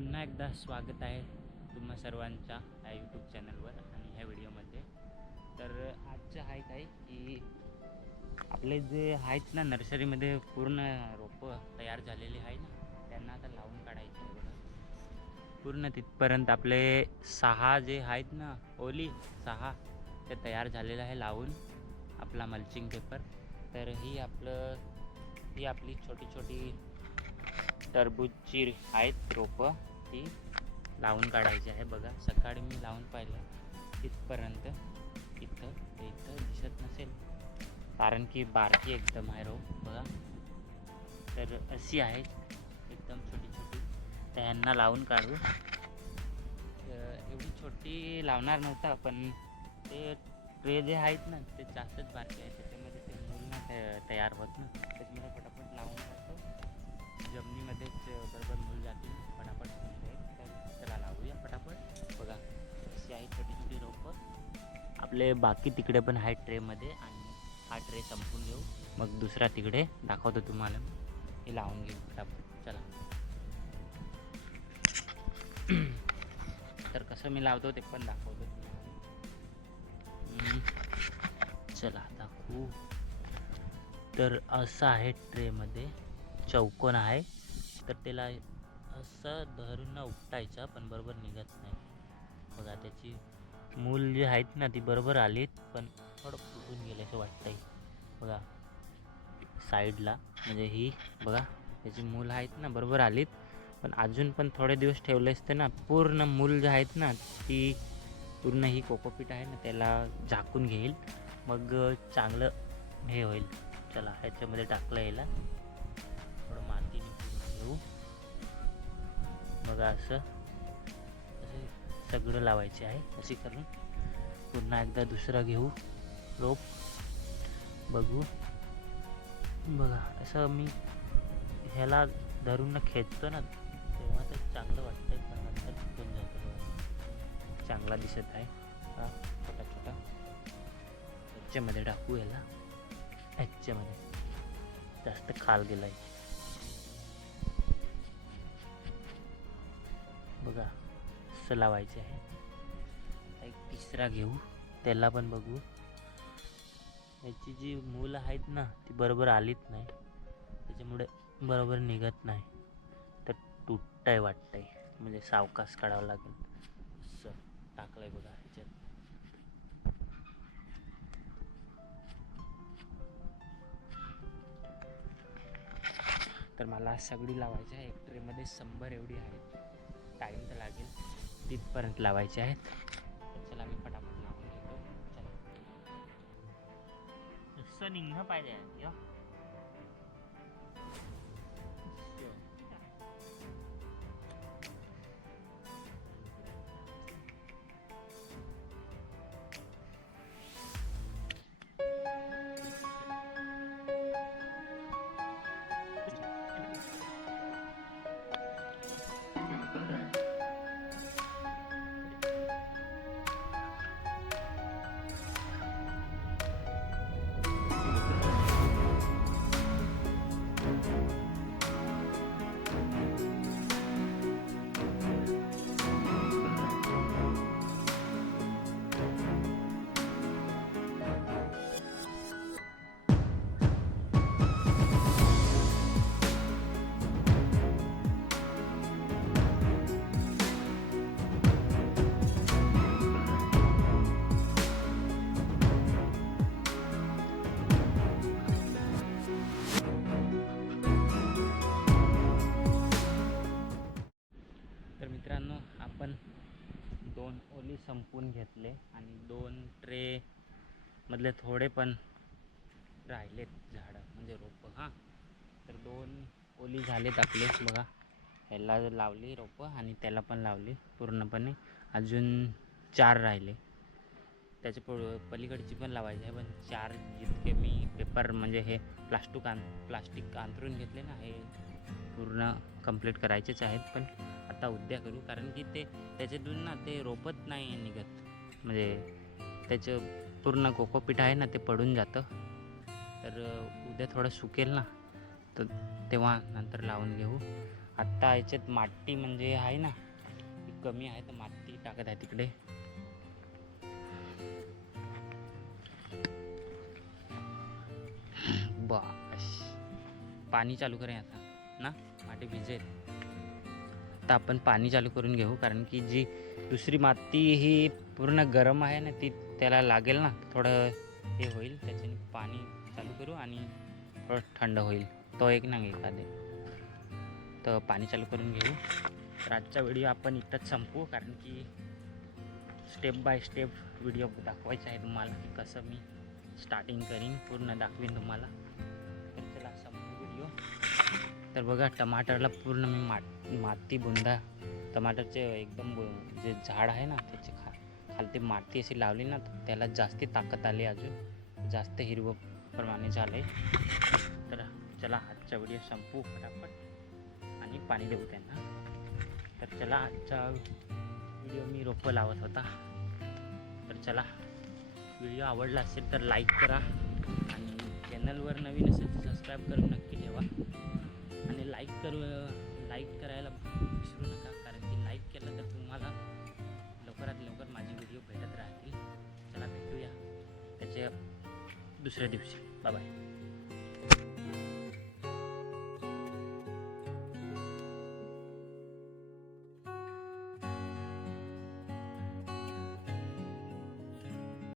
पुन्हा एकदा स्वागत आहे तुम्हा सर्वांच्या या यूट्यूब चॅनलवर आणि ह्या व्हिडिओमध्ये तर आजचं आहे काय की आपले जे आहेत ना नर्सरीमध्ये पूर्ण रोपं तयार झालेली आहे ना त्यांना आता लावून काढायचे बघा. पूर्ण तिथपर्यंत आपले सहा जे आहेत ना ओली सहा ते तयार झालेलं आहे लावून आपला मल्चिंग पेपर तर ही आपलं ही आपली छोटी छोटी टरबूजची आहेत रोपं. ती लावून काढायची आहे. बघा सकाळी मी लावून पाहिलं तिथपर्यंत इथं इथं दिसत नसेल. कारण की बारकी एकदम आहे रो बघा. तर अशी आहे एकदम छोटी छोटी तर ह्यांना लावून काढू. एवढी छोटी लावणार नव्हता पण ते ट्रे जे आहेत ना ते जास्तच बारके आहेत. त्याच्यामध्ये ते मूल ना तया- तयार होत ना. त्याच्यामुळे फटाफट लावून आपले बाकी तिकडे पण आहेत ट्रेमध्ये आणि हा ट्रे संपून घेऊ. मग दुसरा तिकडे दाखवतो तुम्हाला. हे लावून घेऊ फटाफट. चला. तर कसं मी लावतो ते पण दाखवतो. चला दाखवू तर असं आहे ट्रेमध्ये. चौकोन आहे. तर त्याला असं धरून उपटायचं पण बरोबर निघत नाही. बघा त्याची मूल जी आहेत ना ती बरोबर आलीत पण थोडं फुटून गेले असं वाटतंय. बघा साईडला म्हणजे ही बघा त्याची मूल आहेत ना बरोबर आलीत. पण अजून पण थोडे दिवस ठेवले असते ना पूर्ण मूल जे आहेत ना ती पूर्ण ही कोकोपीट आहे ना त्याला झाकून घेईल. मग चांगलं हे होईल. चला ह्याच्यामध्ये टाकलं याला. थोडं माती निघून घेऊ. बघा असं. सगळं लावायचे आहे अशी करून पुन्हा एकदा दुसरं घेऊ रोप. बघू. बघा असं मी ह्याला धरून खेचतो ना तेव्हा तर चांगलं वाटतं पण नंतर पण जातो. चांगला दिसत आहे. हा छोटा छोटा. ह्याच्यामध्ये टाकू याला. ह्याच्यामध्ये. जास्त खाल गेलाय आहे कसं लावायचं आहे. एक तिसरा घेऊ. त्याला पण बघू. याची जी मुलं आहेत ना ती बरोबर आलीच नाही. त्याच्यामुळे बरोबर निघत नाही. तर तुटतंय वाटतंय. म्हणजे सावकाश काढावं लागेल. असं टाकलं आहे बघा ह्याच्यात. तर मला सगळी लावायची आहे. एक ट्रेमध्ये शंभर एवढी आहे टाईम तर लागेल. तिथपर्यंत लावायचे आहेत. तर चला मी फटाफट लावून घेतो. चला. सनिंग पाहिजे दोन ओली संपून घेतले आणि दोन ट्रे मधले थोडे पण राहिलेत झाडं म्हणजे रोपं हां. तर दोन ओली झालेत आपले बघा. ह्याला लावली रोपं आणि त्याला पण लावली पूर्णपणे. अजून चार राहिले. त्याच्या प पलीकडची पण लावायची आहे पण चार जितके मी पेपर म्हणजे हे प्लास्टिक आण प्लास्टिक अंथरून घेतले ना हे पूर्ण कंप्लीट करायचेच आहेत पण आता उद्या करू. कारण की ते त्याच्यातून ना ते रोपत नाही निघत. म्हणजे त्याचं पूर्ण कोकोपीठ आहे ना ते पडून जातं. तर उद्या थोडं सुकेल ना तर तेव्हा नंतर लावून घेऊ. आत्ता याच्यात माती म्हणजे आहे ना कमी आहे तर माती टाकत आहे तिकडे. बस पाणी चालू करे आता ना? माती भिजेल. आता आपण पाणी चालू करून घेऊ कारण की जी दुसरी माती ही पूर्ण गरम आहे ना ती त्याला लागेल ना थोडं हे होईल त्याच्याने पाणी चालू करू आणि थोडं थंड होईल. तो एक ना एखादे. तर पाणी चालू करून घेऊ. तर आजचा व्हिडिओ आपण इथंच संपवू कारण की स्टेप बाय स्टेप व्हिडिओ दाखवायचा आहे तुम्हाला की कसं मी स्टार्टिंग करीन पूर्ण दाखवीन तुम्हाला. तर बघा टमाटरला पूर्ण मी मा माती बुंदा. टमाटरचे एकदम जे झाड आहे ना त्याचे खा खालती माती अशी लावली ना तर त्याला जास्ती ताकद आली अजून. जास्त हिरवं प्रमाणे झालं आहे तर चला आजच्या व्हिडिओ संपू फटाफट आणि पाणी देऊ त्यांना. तर चला आजचा व्हिडिओ मी रोपं लावत होता. तर चला व्हिडिओ आवडला असेल तर लाईक करा आणि चॅनलवर नवीन असेल तर सबस्क्राईब करून नक्की ठेवा. दुसऱ्या दिवशी बाय